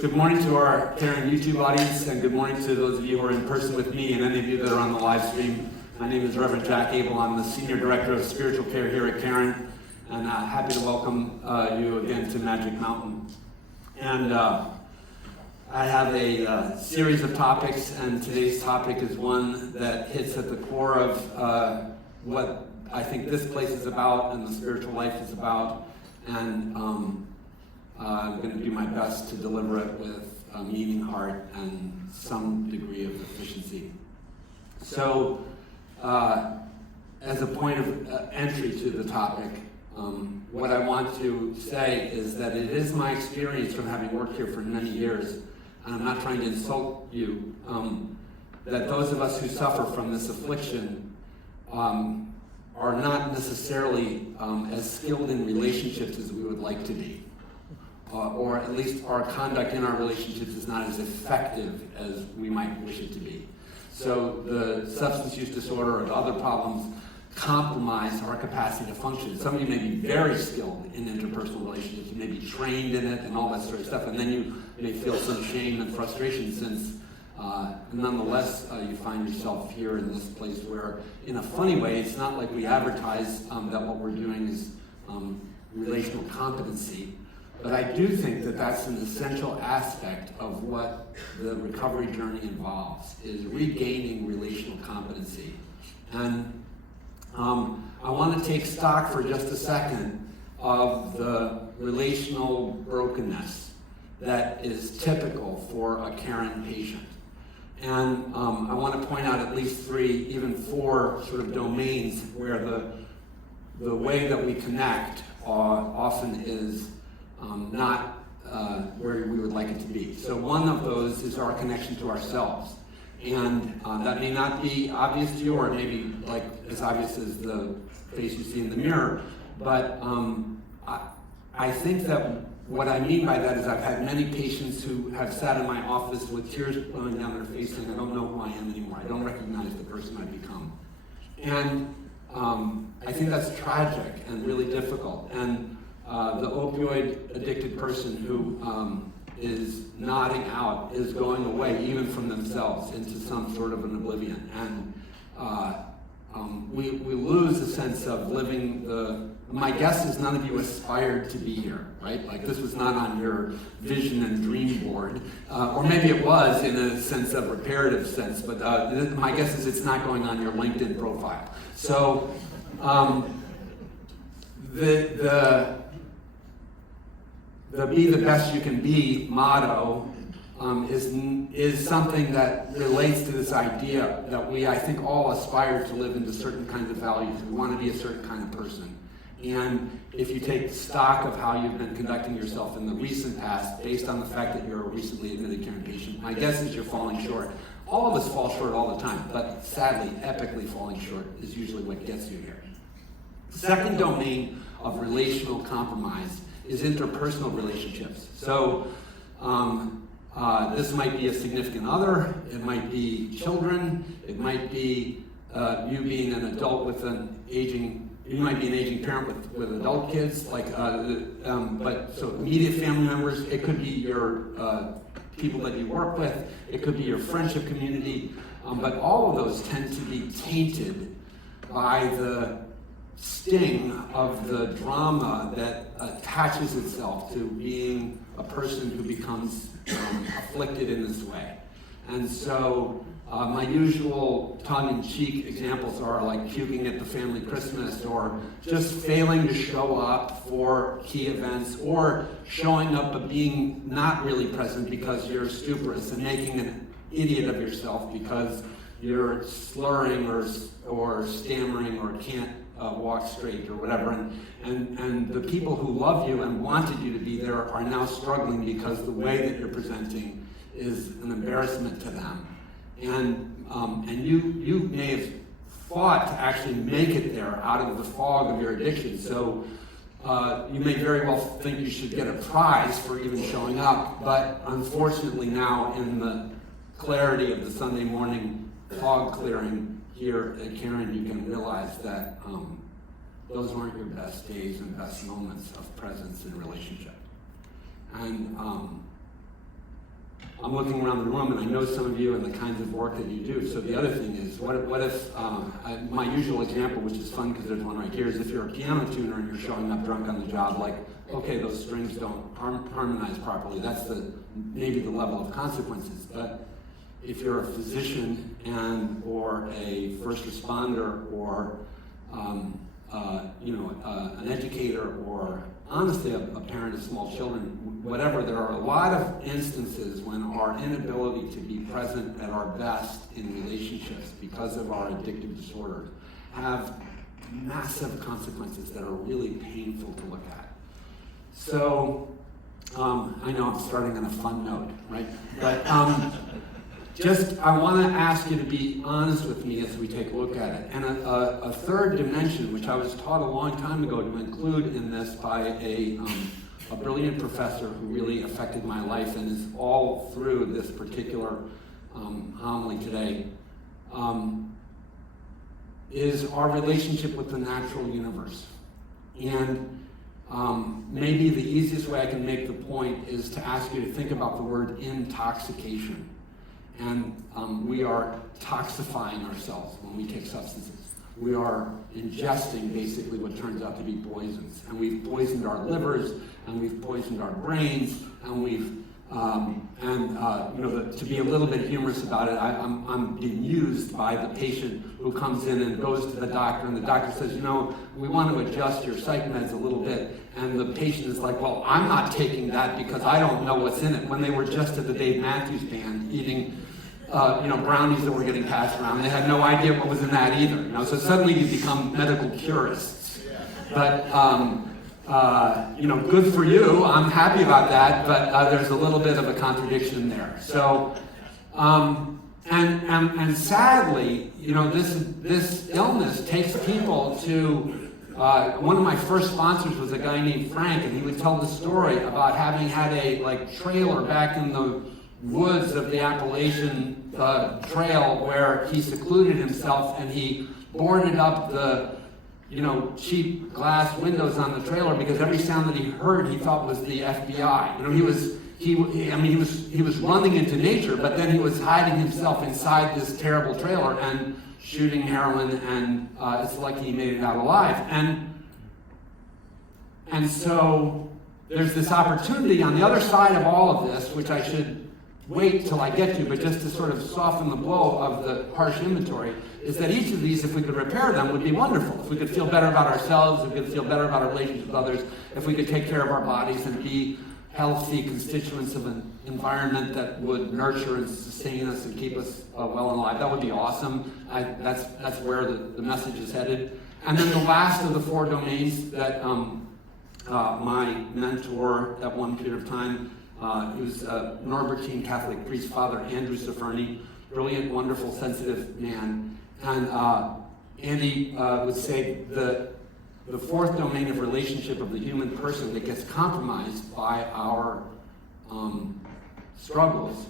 Good morning to our Caron YouTube audience, and good morning to those of you who are in person with me and any of you that are on the live stream. My name is Reverend Jack Abel. I'm the Senior Director of Spiritual Care here at Caron, and happy to welcome you again to Magic Mountain. And I have a series of topics, and today's topic is one that hits at the core of what I think this place is about and the spiritual life is about. And I'm going to do my best to deliver it with a meaning heart and some degree of efficiency. So, as a point of entry to the topic, what I want to say is that it is my experience from having worked here for many years, and I'm not trying to insult you, that those of us who suffer from this affliction are not necessarily as skilled in relationships as we would like to be. Or at least our conduct in our relationships is not as effective as we might wish it to be. So the substance use disorder or the other problems compromise our capacity to function. Some of you may be very skilled in interpersonal relationships, you may be trained in it and all that sort of stuff, and then you may feel some shame and frustration since nonetheless you find yourself here in this place where, in a funny way, it's not like we advertise that what we're doing is relational competency. But I do think that that's an essential aspect of what the recovery journey involves, is regaining relational competency. And I want to take stock for just a second of the relational brokenness that is typical for a Caron patient. And I want to point out at least 3, even 4 sort of domains where the way that we connect often is not where we would like it to be. So one of those is our connection to ourselves. And that may not be obvious to you, or maybe like as obvious as the face you see in the mirror, but I think that what I mean by that is I've had many patients who have sat in my office with tears flowing down their face saying, I don't know who I am anymore. I don't recognize the person I've become. And I think that's tragic and really difficult. And the opioid addicted person who is nodding out is going away even from themselves into some sort of an oblivion. And we lose a sense of living my guess is none of you aspired to be here, right? Like this was not on your vision and dream board. Or maybe it was in a sense of reparative sense, but my guess is it's not going on your LinkedIn profile. So the be the best you can be motto is something that relates to this idea that we, I think, all aspire to live into certain kinds of values. We want to be a certain kind of person. And if you take stock of how you've been conducting yourself in the recent past, based on the fact that you're a recently admitted Caron patient, my guess is you're falling short. All of us fall short all the time, but sadly, epically falling short is usually what gets you here. The second domain of relational compromise is interpersonal relationships. So this might be a significant other, it might be children, it might be you being an adult with you might be an aging parent with adult kids, but so immediate family members, it could be your people that you work with, it could be your friendship community, but all of those tend to be tainted by the sting of the drama that attaches itself to being a person who becomes afflicted in this way. And so my usual tongue-in-cheek examples are like puking at the family Christmas, or just failing to show up for key events, or showing up but being not really present because you're stuporous and making an idiot of yourself because you're slurring or stammering or can't walk straight or whatever, and the people who love you and wanted you to be there are now struggling because the way that you're presenting is an embarrassment to them, and you may have fought to actually make it there out of the fog of your addiction. So you may very well think you should get a prize for even showing up, but unfortunately now in the clarity of the Sunday morning fog clearing here at Caron, you can realize that those weren't your best days and best moments of presence and relationship. And I'm looking around the room and I know some of you and the kinds of work that you do. So the other thing is, what if my usual example, which is fun because there's one right here, is if you're a piano tuner and you're showing up drunk on the job, like, okay, those strings don't harmonize properly. That's maybe the level of consequences. But if you're a physician or a first responder or an educator or honestly a parent of small children, whatever, there are a lot of instances when our inability to be present at our best in relationships because of our addictive disorder have massive consequences that are really painful to look at. So, I know I'm starting on a fun note, right? But I want to ask you to be honest with me as we take a look at it. And a third dimension, which I was taught a long time ago to include in this by a brilliant professor who really affected my life and is all through this particular homily today, is our relationship with the natural universe. And maybe the easiest way I can make the point is to ask you to think about the word intoxication. And we are toxifying ourselves when we take substances. We are ingesting basically what turns out to be poisons. And we've poisoned our livers, and we've poisoned our brains, and to be a little bit humorous about it, I'm bemused by the patient who comes in and goes to the doctor, and the doctor says, we want to adjust your psych meds a little bit. And the patient is like, well, I'm not taking that because I don't know what's in it. When they were just at the Dave Matthews Band eating brownies that were getting passed around. They had no idea what was in that either. So suddenly you become medical curists. But good for you. I'm happy about that. But there's a little bit of a contradiction there. So, and sadly, this illness takes people to. One of my first sponsors was a guy named Frank, and he would tell the story about having had a trailer back in the woods of the Appalachian Trail where he secluded himself and he boarded up the cheap glass windows on the trailer because every sound that he heard he thought was the FBI. He was running into nature, but then he was hiding himself inside this terrible trailer and shooting heroin, and it's lucky he made it out alive. And so there's this opportunity on the other side of all of this, which I should wait till I get to, but just to sort of soften the blow of the harsh inventory, is that each of these, if we could repair them, would be wonderful. If we could feel better about ourselves, if we could feel better about our relationships with others, if we could take care of our bodies and be healthy constituents of an environment that would nurture and sustain us and keep us well and alive, that would be awesome. That's where the message is headed. And then the last of the four domains that my mentor at one period of time, he was a Norbertine Catholic priest, Father Andrew Safferny, brilliant, wonderful, sensitive man. And Andy would say the fourth domain of relationship of the human person that gets compromised by our struggles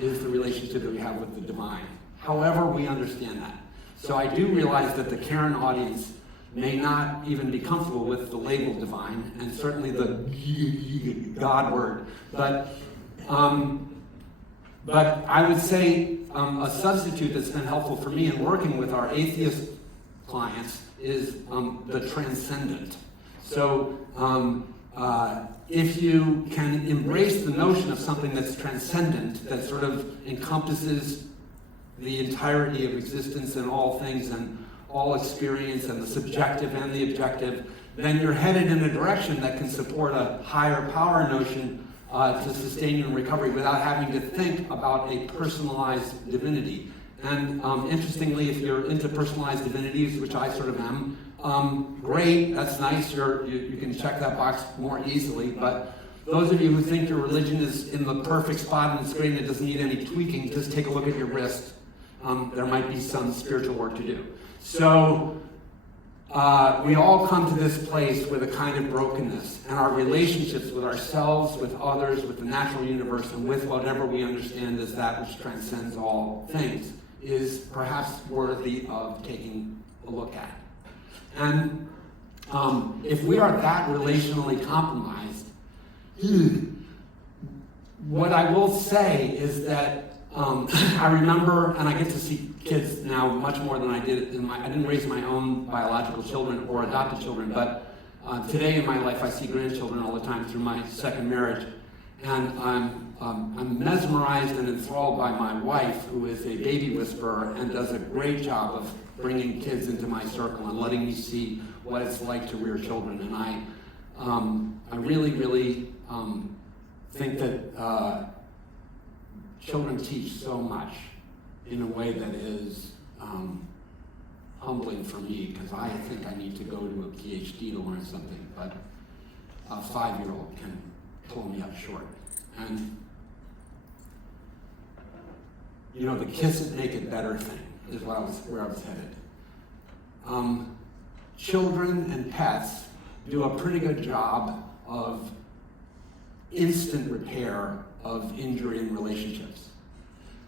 is the relationship that we have with the divine, however we understand that. So I do realize that the Caron audience may not even be comfortable with the label divine, and certainly the God word. But I would say a substitute that's been helpful for me in working with our atheist clients is the transcendent. So if you can embrace the notion of something that's transcendent, that sort of encompasses the entirety of existence and all things and all experience and the subjective and the objective, then you're headed in a direction that can support a higher power notion to sustain you in recovery without having to think about a personalized divinity. And interestingly, if you're into personalized divinities, which I sort of am, great, that's nice, you can check that box more easily. But those of you who think your religion is in the perfect spot and it's great and it doesn't need any tweaking, just take a look at your wrist. There might be some spiritual work to do. So we all come to this place with a kind of brokenness, and our relationships with ourselves, with others, with the natural universe, and with whatever we understand as that which transcends all things is perhaps worthy of taking a look at. And if we are that relationally compromised, what I will say is that I remember, and I get to see kids now much more than I did I didn't raise my own biological children or adopted children, but today in my life I see grandchildren all the time through my second marriage. And I'm mesmerized and enthralled by my wife, who is a baby whisperer and does a great job of bringing kids into my circle and letting me see what it's like to rear children. And I really, really think that children teach so much in a way that is humbling for me, because I think I need to go to a PhD to learn something, but a 5-year-old can pull me up short. And you know, the kiss it make it better thing is where I was headed. Children and pets do a pretty good job of instant repair of injury in relationships.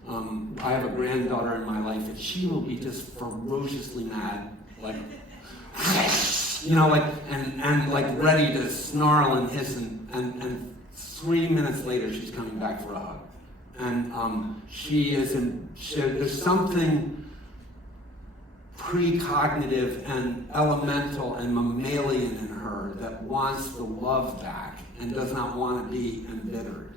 I have a granddaughter in my life, and she will be just ferociously mad, like, you know, like, and like ready to snarl and hiss, and 3 minutes later she's coming back for a hug. And there's something precognitive and elemental and mammalian in her that wants the love back and does not want to be embittered.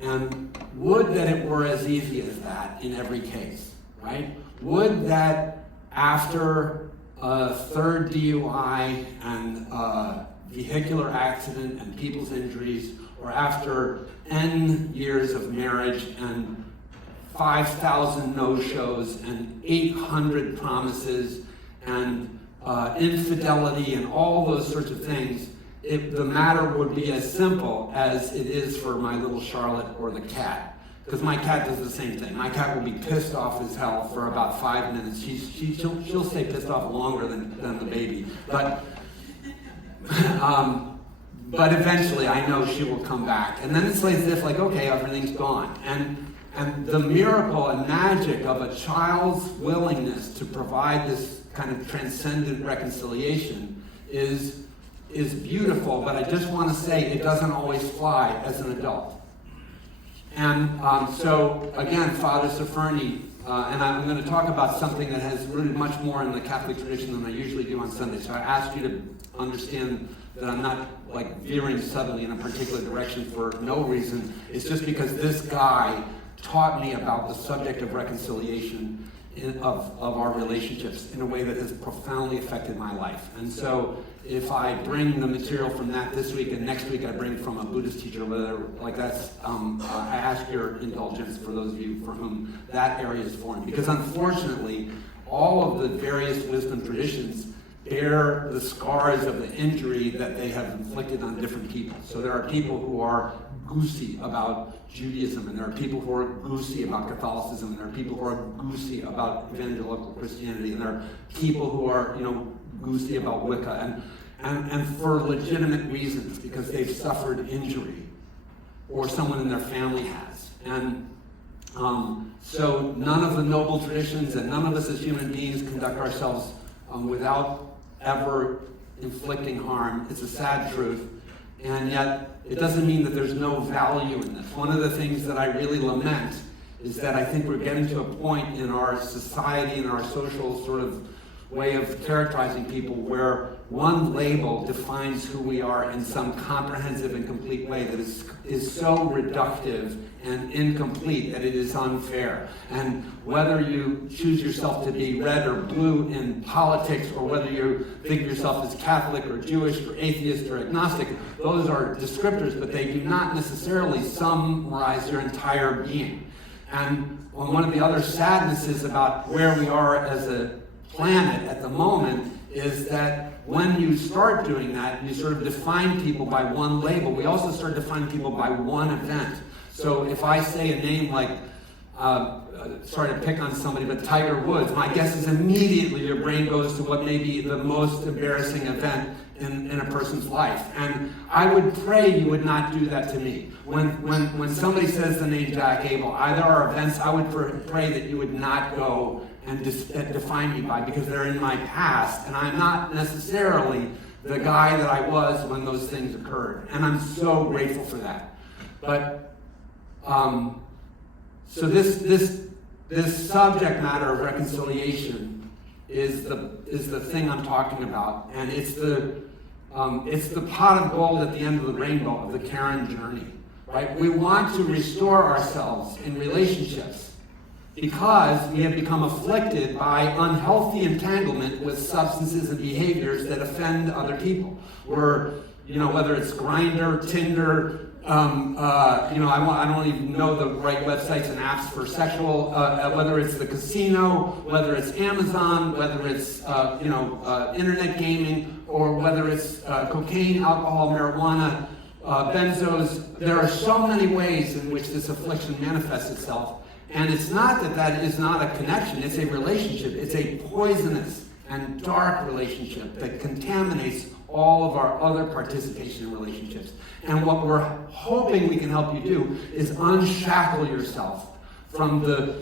And would that it were as easy as that in every case, right? Would that after a third DUI and vehicular accident and people's injuries, or after N years of marriage and 5,000 no-shows and 800 promises and infidelity and all those sorts of things, the matter would be as simple as it is for my little Charlotte or the cat. Because my cat does the same thing. My cat will be pissed off as hell for about 5 minutes. She'll stay pissed off longer than the baby. But eventually I know she will come back. And then it's like this, like, okay, everything's gone. And the miracle and magic of a child's willingness to provide this kind of transcendent reconciliation is beautiful, but I just want to say it doesn't always fly as an adult. And so, again, Father Safferny, and I'm going to talk about something that has rooted much more in the Catholic tradition than I usually do on Sunday. So I ask you to understand that I'm not like veering subtly in a particular direction for no reason. It's just because this guy taught me about the subject of reconciliation of our relationships in a way that has profoundly affected my life. And so if I bring the material from that this week and next week I bring from a Buddhist teacher, whether like that's, I ask your indulgence for those of you for whom that area is foreign. Because unfortunately, all of the various wisdom traditions bear the scars of the injury that they have inflicted on different people. So there are people who are goosey about Judaism, and there are people who are goosey about Catholicism, and there are people who are goosey about evangelical Christianity, and there are people who are, goosey about Wicca, and for legitimate reasons, because they've suffered injury, or someone in their family has. And so none of the noble traditions and none of us as human beings conduct ourselves without ever inflicting harm. It's a sad truth, and yet it doesn't mean that there's no value in this. One of the things that I really lament is that I think we're getting to a point in our society and our social sort of way of characterizing people where one label defines who we are in some comprehensive and complete way that is so reductive and incomplete that it is unfair. And whether you choose yourself to be red or blue in politics, or whether you think of yourself as Catholic or Jewish or atheist or agnostic, those are descriptors, but they do not necessarily summarize your entire being. And one of the other sadnesses about where we are as a planet at the moment is that when you start doing that, you sort of define people by one label. We also start defining people by one event. So if I say a name like, sorry to pick on somebody, but Tiger Woods, my guess is immediately your brain goes to what may be the most embarrassing event in a person's life. And I would pray you would not do that to me. When somebody says the name Jack Abel, either are events I would pray that you would not go and define me by, because they're in my past, and I'm not necessarily the guy that I was when those things occurred. And I'm so grateful for that. But So this subject matter of reconciliation is the thing I'm talking about, and it's the pot of gold at the end of the rainbow of the Caron journey, right? We want to restore ourselves in relationships because we have become afflicted by unhealthy entanglement with substances and behaviors that offend other people. We're, whether it's Grindr, Tinder, I don't even know the right websites and apps for sexual, whether it's the casino, whether it's Amazon, whether it's, internet gaming, or whether it's cocaine, alcohol, marijuana, benzos. There are so many ways in which this affliction manifests itself. And it's not that is not a connection, it's a relationship. It's a poisonous and dark relationship that contaminates all of our other participation in relationships. And what we're hoping we can help you do is unshackle yourself from the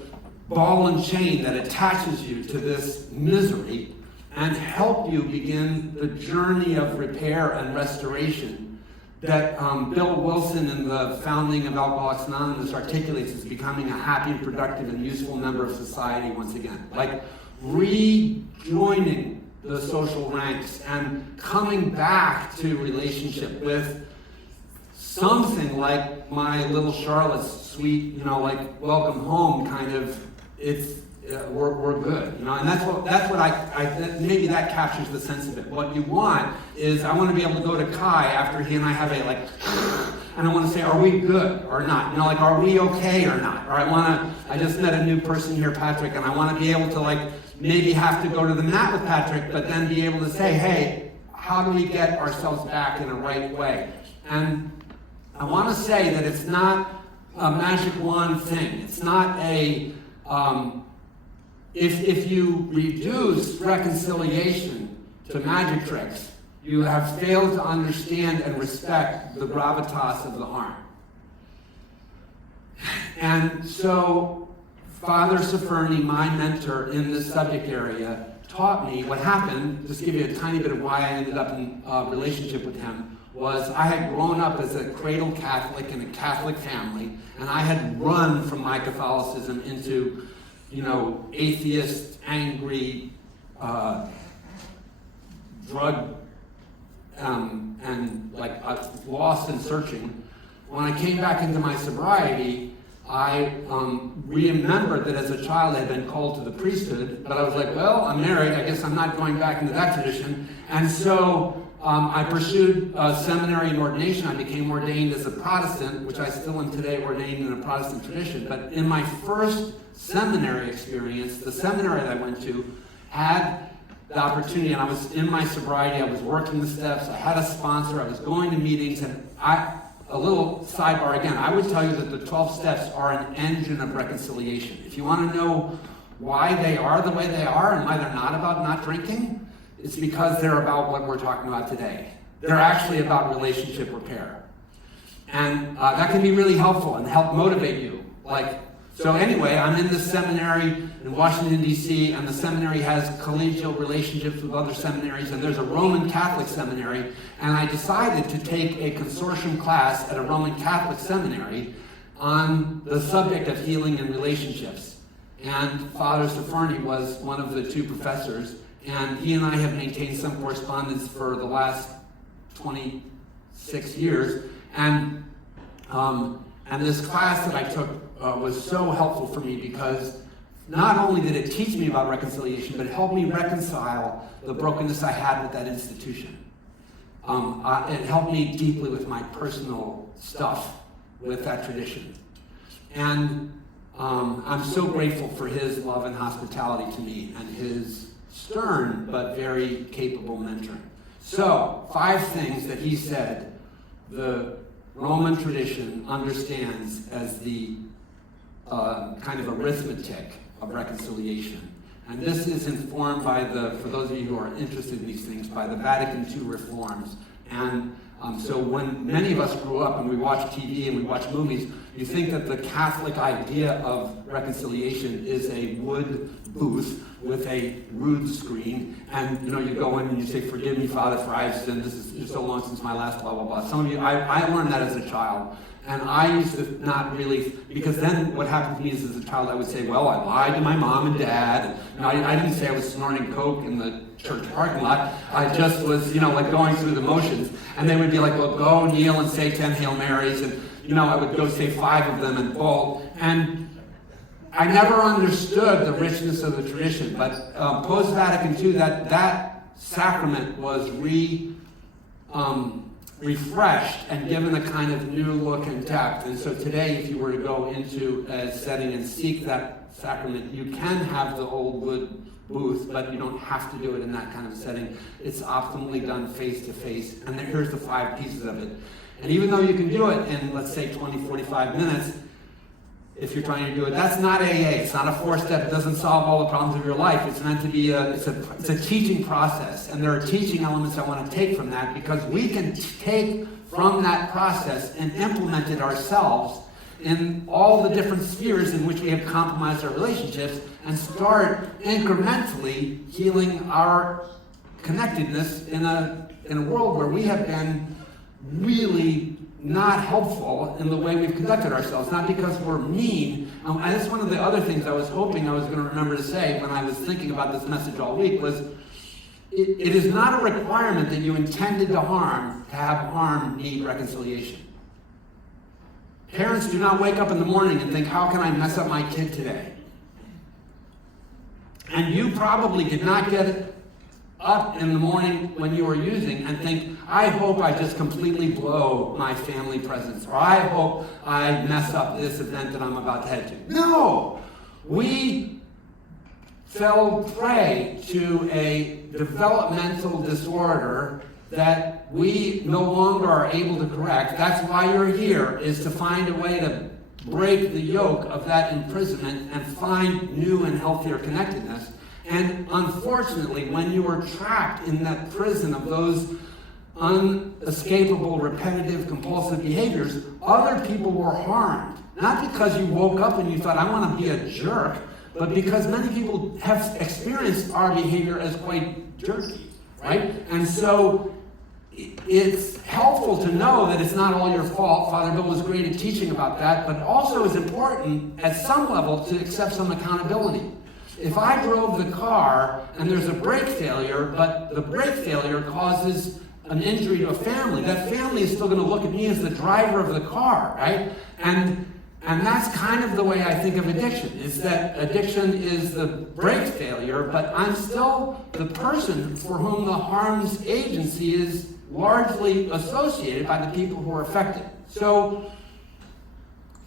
ball and chain that attaches you to this misery and help you begin the journey of repair and restoration that Bill Wilson in the founding of Alcoholics Anonymous articulates as becoming a happy, productive, and useful member of society once again. Like rejoining the social ranks and coming back to relationship with something like my little Charlotte's sweet, welcome home kind of, we're good, and that's what I maybe that captures the sense of it. What you want is, I want to be able to go to Kai after he and I have and I want to say, are we good or not? Are we okay or not? Or I just met a new person here, Patrick, and I want to be able to maybe have to go to the mat with Patrick, but then be able to say, hey, how do we get ourselves back in a right way? And I want to say that it's not a magic wand thing. It's not a If you reduce reconciliation to magic tricks, you have failed to understand and respect the gravitas of the harm. And so, Father Safferny, my mentor in this subject area, taught me what happened. Just to give you a tiny bit of why I ended up in a relationship with him, was I had grown up as a cradle Catholic in a Catholic family, and I had run from my Catholicism into atheist, angry, drug, and lost and searching. When I came back into my sobriety, I remembered that as a child I had been called to the priesthood, but I was like, well, I'm married, I guess I'm not going back into that tradition. And so I pursued seminary and ordination. I became ordained as a Protestant, which I still am today, ordained in a Protestant tradition. But in my first seminary experience, the seminary that I went to had the opportunity, and I was in my sobriety, I was working the steps, I had a sponsor, I was going to meetings, and a little sidebar again, I would tell you that the 12 steps are an engine of reconciliation. If you want to know why they are the way they are and why they're not about not drinking, it's because they're about what we're talking about today. They're actually about relationship repair. And that can be really helpful and help motivate you. So anyway, I'm in this seminary in Washington, D.C., and the seminary has collegial relationships with other seminaries, and there's a Roman Catholic seminary, and I decided to take a consortium class at a Roman Catholic seminary on the subject of healing and relationships. And Father Safferny was one of the two professors, and he and I have maintained some correspondence for the last 26 years, and this class that I took was so helpful for me because not only did it teach me about reconciliation, but it helped me reconcile the brokenness I had with that institution. It helped me deeply with my personal stuff with that tradition. And I'm so grateful for his love and hospitality to me and his stern but very capable mentoring. So, 5 things that he said the Roman tradition understands as the kind of arithmetic of reconciliation. And this is informed by for those of you who are interested in these things, by the Vatican II reforms. And so when many of us grew up and we watch TV and we watch movies, you think that the Catholic idea of reconciliation is a wood booth with a rood screen, and you go in and you say, "Forgive me, Father, for I have sinned. This is so long since my last blah blah blah." Some of you, I learned that as a child, And I used to not really, because then what happened to me is as a child, I would say, well, I lied to my mom and dad. And I didn't say I was snorting coke in the church parking lot. I just was, like going through the motions. And they would be like, well, go kneel and say 10 Hail Marys. And, I would go say 5 of them and bolt. And I never understood the richness of the tradition. But post-Vatican II, that sacrament was refreshed and given a kind of new look and depth. And so today, if you were to go into a setting and seek that sacrament, you can have the old wood booth, but you don't have to do it in that kind of setting. It's optimally done face to face. And then here's the 5 pieces of it. And even though you can do it in, let's say, 20, 45 minutes, if you're trying to do it, that's not AA. It's not a 4-step. It doesn't solve all the problems of your life. It's meant to be it's a teaching process. And there are teaching elements I want to take from that, because we can take from that process and implement it ourselves in all the different spheres in which we have compromised our relationships, and start incrementally healing our connectedness in a world where we have been really not helpful in the way we've conducted ourselves, not because we're mean. And that's one of the other things I was hoping I was going to remember to say when I was thinking about this message all week was, it is not a requirement that you intended to harm to have harm need reconciliation. Parents do not wake up in the morning and think, how can I mess up my kid today? And you probably did not get up in the morning when you were using and think, I hope I just completely blow my family presence, or I hope I mess up this event that I'm about to head to. No! We fell prey to a developmental disorder that we no longer are able to correct. That's why you're here, is to find a way to break the yoke of that imprisonment and find new and healthier connectedness. And unfortunately, when you are trapped in that prison of those unescapable, repetitive, compulsive behaviors, other people were harmed. Not because you woke up and you thought, I want to be a jerk, but because many people have experienced our behavior as quite jerky, right? And so it's helpful to know that it's not all your fault. Father Bill was great at teaching about that, but also is important at some level to accept some accountability. If I drove the car and there's a brake failure, but the brake failure causes an injury to a family, that family is still going to look at me as the driver of the car, right? And that's kind of the way I think of addiction, is that addiction is the brake failure, but I'm still the person for whom the harm's agency is largely associated by the people who are affected. So,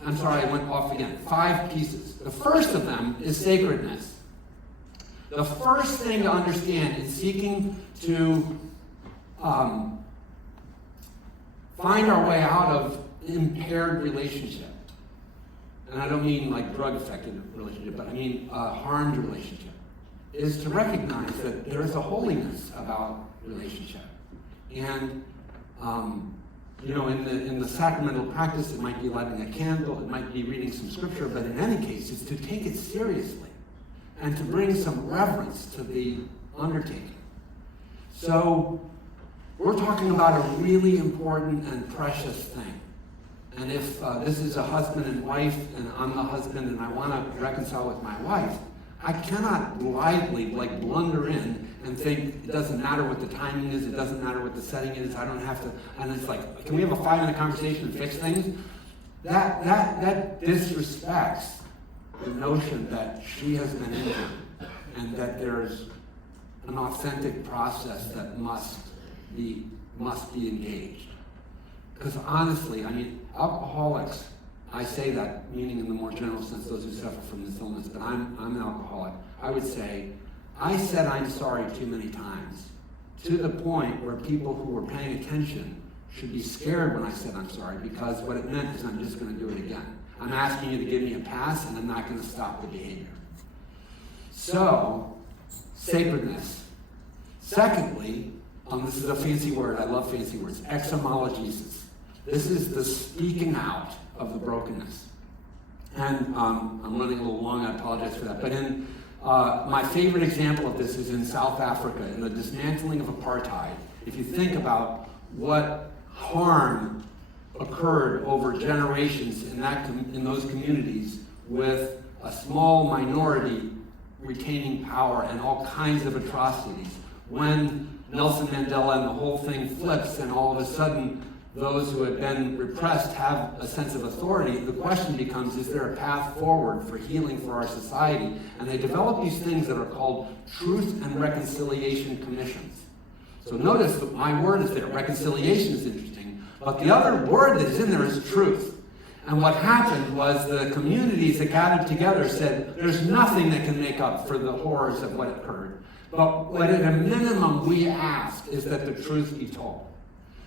I'm sorry, I went off again. 5 pieces. The first of them is sacredness. The first thing to understand in seeking to find our way out of impaired relationship, and I don't mean like drug-affected relationship, but I mean harmed relationship, is to recognize that there is a holiness about relationship. And in the sacramental practice, it might be lighting a candle, it might be reading some scripture, but in any case, it's to take it seriously and to bring some reverence to the undertaking. So, we're talking about a really important and precious thing. And if this is a husband and wife, and I'm the husband and I want to reconcile with my wife, I cannot blithely blunder in and think it doesn't matter what the timing is, it doesn't matter what the setting is, I don't have to, and it's like, can we have a 5-minute conversation and fix things? That disrespects the notion that she has been injured and that there's an authentic process that must be engaged. Because honestly, I mean, alcoholics, I say that meaning in the more general sense, those who suffer from this illness, but I'm an alcoholic. I would say, I said I'm sorry too many times, to the point where people who were paying attention should be scared when I said I'm sorry, because what it meant is I'm just going to do it again. I'm asking you to give me a pass, and I'm not going to stop the behavior. So, sacredness. Secondly, this is a fancy word, I love fancy words, exomolegesis. This is the speaking out of the brokenness. And I'm running a little long, I apologize for that. But in my favorite example of this is in South Africa, in the dismantling of apartheid. If you think about what harm occurred over generations in those communities, with a small minority retaining power and all kinds of atrocities. When Nelson Mandela and the whole thing flips and all of a sudden those who had been repressed have a sense of authority, the question becomes, is there a path forward for healing for our society? And they develop these things that are called Truth and Reconciliation Commissions. So notice that my word is there. Reconciliation is interesting, but the other word that is in there is truth. And what happened was the communities that gathered together said, there's nothing that can make up for the horrors of what occurred. But what at a minimum we ask is that the truth be told.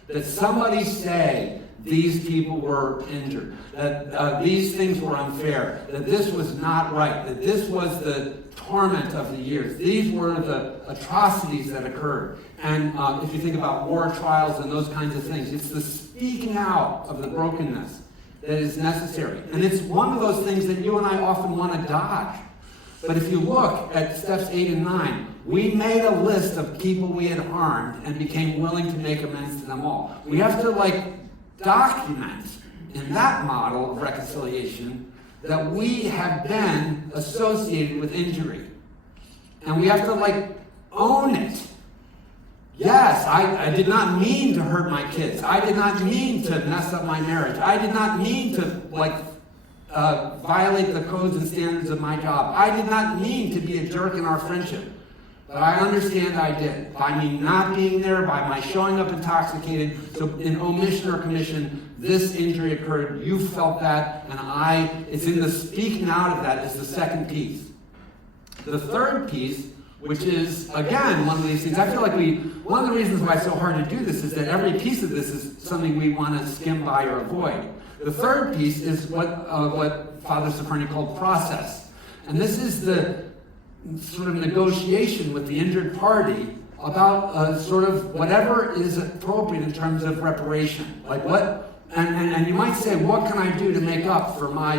That somebody say these people were injured, that these things were unfair, that this was not right, that this was the torment of the years. These were the atrocities that occurred. And if you think about war trials and those kinds of things, it's the speaking out of the brokenness that is necessary. And it's one of those things that you and I often want to dodge. But if you look at steps 8 and 9, we made a list of people we had harmed and became willing to make amends to them all. We have to document in that model of reconciliation that we have been associated with injury. And we have to own it. Yes, I did not mean to hurt my kids. I did not mean to mess up my marriage. I did not mean to violate the codes and standards of my job. I did not mean to be a jerk in our friendship. But I understand I did. By me not being there, by my showing up intoxicated, so in omission or commission, this injury occurred, you felt that, and it's in the speaking out of that is the second piece. The third piece, which is, again, one of these things, I feel like one of the reasons why it's so hard to do this is that every piece of this is something we want to skim by or avoid. The third piece is what Father Cipriani called process. And this is the sort of negotiation with the injured party about sort of whatever is appropriate in terms of reparation. And you might say, what can I do to make up for my,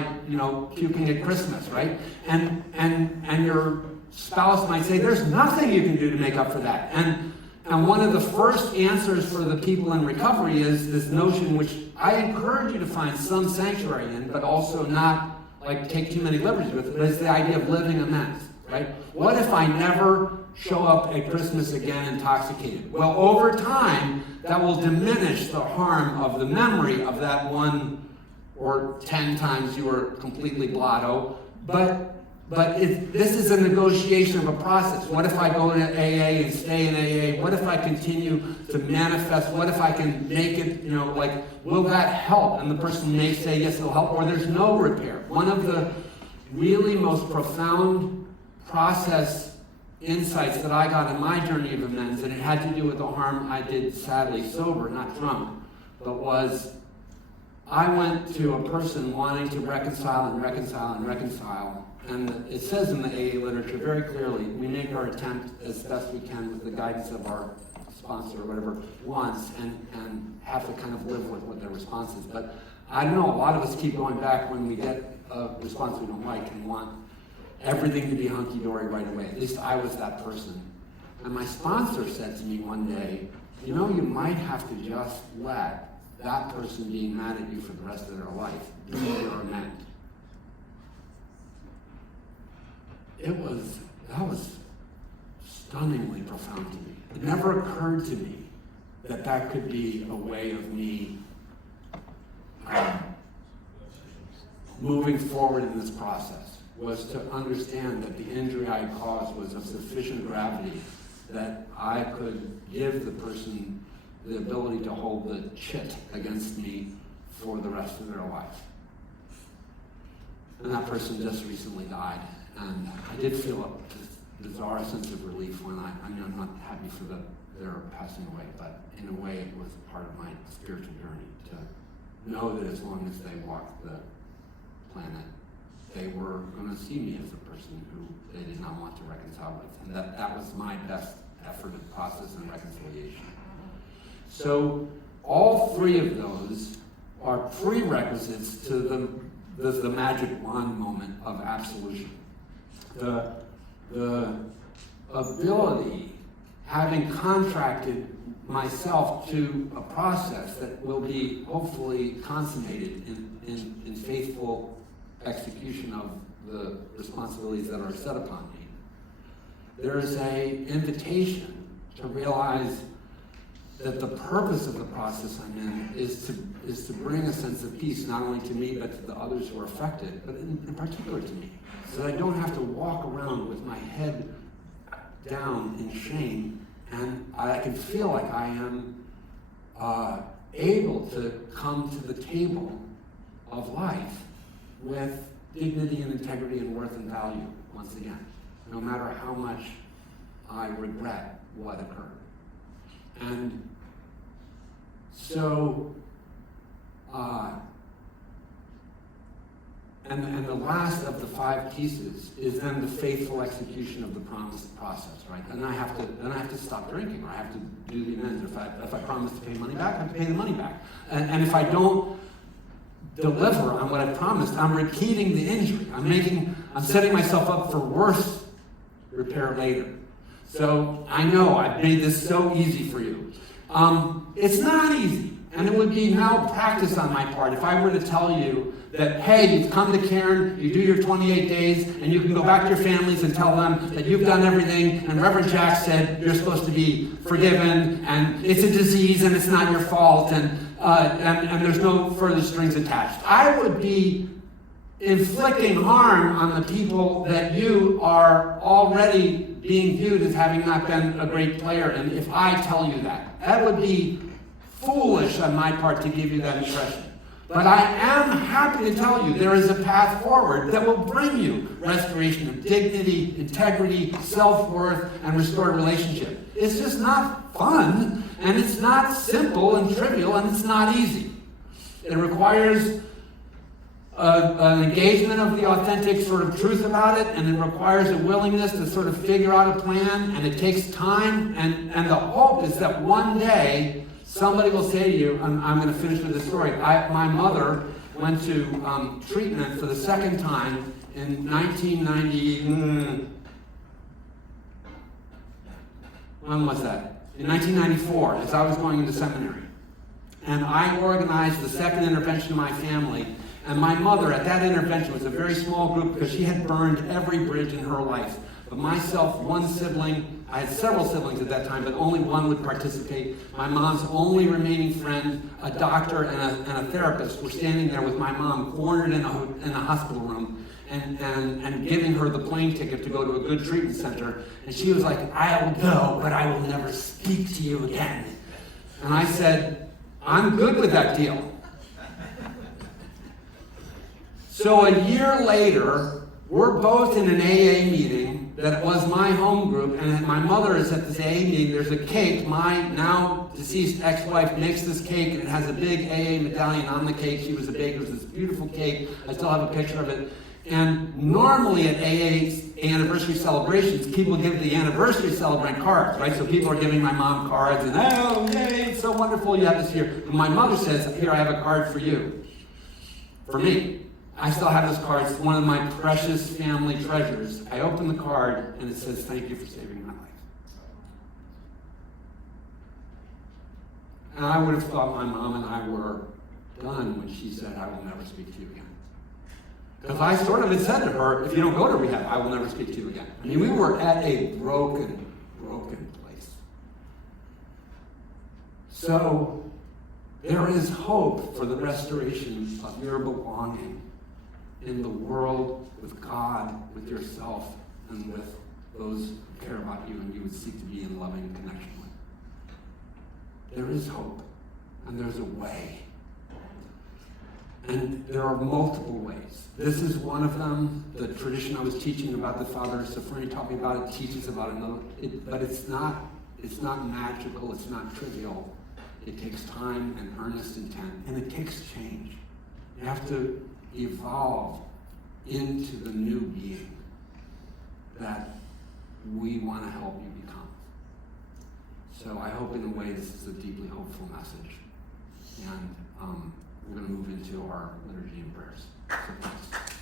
puking at Christmas, right? And your spouse might say, there's nothing you can do to make up for that. And one of the first answers for the people in recovery is this notion, which I encourage you to find some sanctuary in, but also not take too many liberties with it, but it's the idea of living amends. Right? What if I never show up at Christmas again intoxicated? Well, over time, that will diminish the harm of the memory of that 1 or 10 times you were completely blotto. But this is a negotiation of a process. What if I go to AA and stay in AA? What if I continue to manifest? What if I can make it, will that help? And the person may say, yes, it'll help, or there's no repair. One of the really most profound process insights that I got in my journey of amends, and it had to do with the harm I did sadly sober, not drunk, but was I went to a person wanting to reconcile and reconcile and reconcile. And it says in the AA literature very clearly, we make our attempt as best we can with the guidance of our sponsor or whatever once, and have to kind of live with what their response is. But I don't know, a lot of us keep going back when we get a response we don't like and want everything to be hunky-dory right away. At least I was that person. And my sponsor said to me one day, you might have to just let that person being mad at you for the rest of their life be your amend. That was stunningly profound to me. It never occurred to me that could be a way of me moving forward in this process, was to understand that the injury I caused was of sufficient gravity that I could give the person the ability to hold the chit against me for the rest of their life. And that person just recently died. And I did feel a bizarre sense of relief when I'm not happy for their passing away, but in a way it was part of my spiritual journey to know that as long as they walked the planet, they were going to see me as a person who they did not want to reconcile with. And that was my best effort of process and reconciliation. So all three of those are prerequisites to the magic wand moment of absolution. The ability, having contracted myself to a process that will be hopefully consummated in faithful execution of the responsibilities that are set upon me. There is an invitation to realize that the purpose of the process I'm in is to bring a sense of peace, not only to me, but to the others who are affected, but in particular to me. So that I don't have to walk around with my head down in shame, and I can feel like I am able to come to the table of life with dignity and integrity and worth and value, once again, no matter how much I regret what occurred. And so, and the last of the 5 pieces is then the faithful execution of the promised process, right? And I have to stop drinking, or I have to do the amends. If I promise to pay money back, I have to pay the money back. And if I don't deliver on what I promised, I'm repeating the injury. I'm setting myself up for worse repair later. So I know I've made this so easy for you. It's not easy, and it would be malpractice on my part if I were to tell you that, hey, you've come to Caron, you do your 28 days, and you can go back to your families and tell them that you've done everything, and Reverend Jack said you're supposed to be forgiven, and it's a disease, and it's not your fault, and there's no further strings attached. I would be inflicting harm on the people that you are already being viewed as having not been a great player. And if I tell you that would be foolish on my part to give you that impression. But I am happy to tell you there is a path forward that will bring you restoration of dignity, integrity, self-worth, and restored relationship. It's just not fun, and it's not simple and trivial, and it's not easy. It requires an engagement of the authentic sort of truth about it, and it requires a willingness to sort of figure out a plan, and it takes time, and the hope is that one day somebody will say to you, I'm going to finish with this story. My mother went to treatment for the second time in 1990, when was that? In 1994, as I was going into seminary. And I organized the second intervention of my family. And my mother, at that intervention, was a very small group because she had burned every bridge in her life. But myself, one sibling, I had several siblings at that time, but only one would participate. My mom's only remaining friend, a doctor and a therapist, were standing there with my mom, cornered in a hospital room, and giving her the plane ticket to go to a good treatment center. And she was like, I will go, but I will never speak to you again. And I said, I'm good with that deal. So a year later, we're both in an AA meeting that was my home group, and my mother is at this AA meeting. There's a cake. My now deceased ex-wife makes this cake, and it has a big AA medallion on the cake. She was a baker. It was this beautiful cake. I still have a picture of it. And normally at AA's anniversary celebrations, people give the anniversary celebrant cards, right? So people are giving my mom cards, and oh, yay, it's so wonderful you have this here. And my mother says, here, I have a card for you. For me. I still have this card. It's one of my precious family treasures. I open the card, and it says, thank you for saving my life. And I would have thought my mom and I were done when she said, I will never speak to you again. Because I sort of had said to her, if you don't go to rehab, I will never speak to you again. I mean, we were at a broken place. So there is hope for the restoration of your belonging in the world, with God, with yourself, and with those who care about you and you would seek to be in loving connection with. There is hope, and there's a way. And there are multiple ways. This is one of them. The tradition I was teaching about, the Father Safrani taught me about it, teaches about another. But it's not magical, it's not trivial. It takes time and earnest intent, and it takes change. You have to evolve into the new being that we want to help you become. So I hope in a way this is a deeply hopeful message. And we're going to move into our liturgy and prayers. So thanks.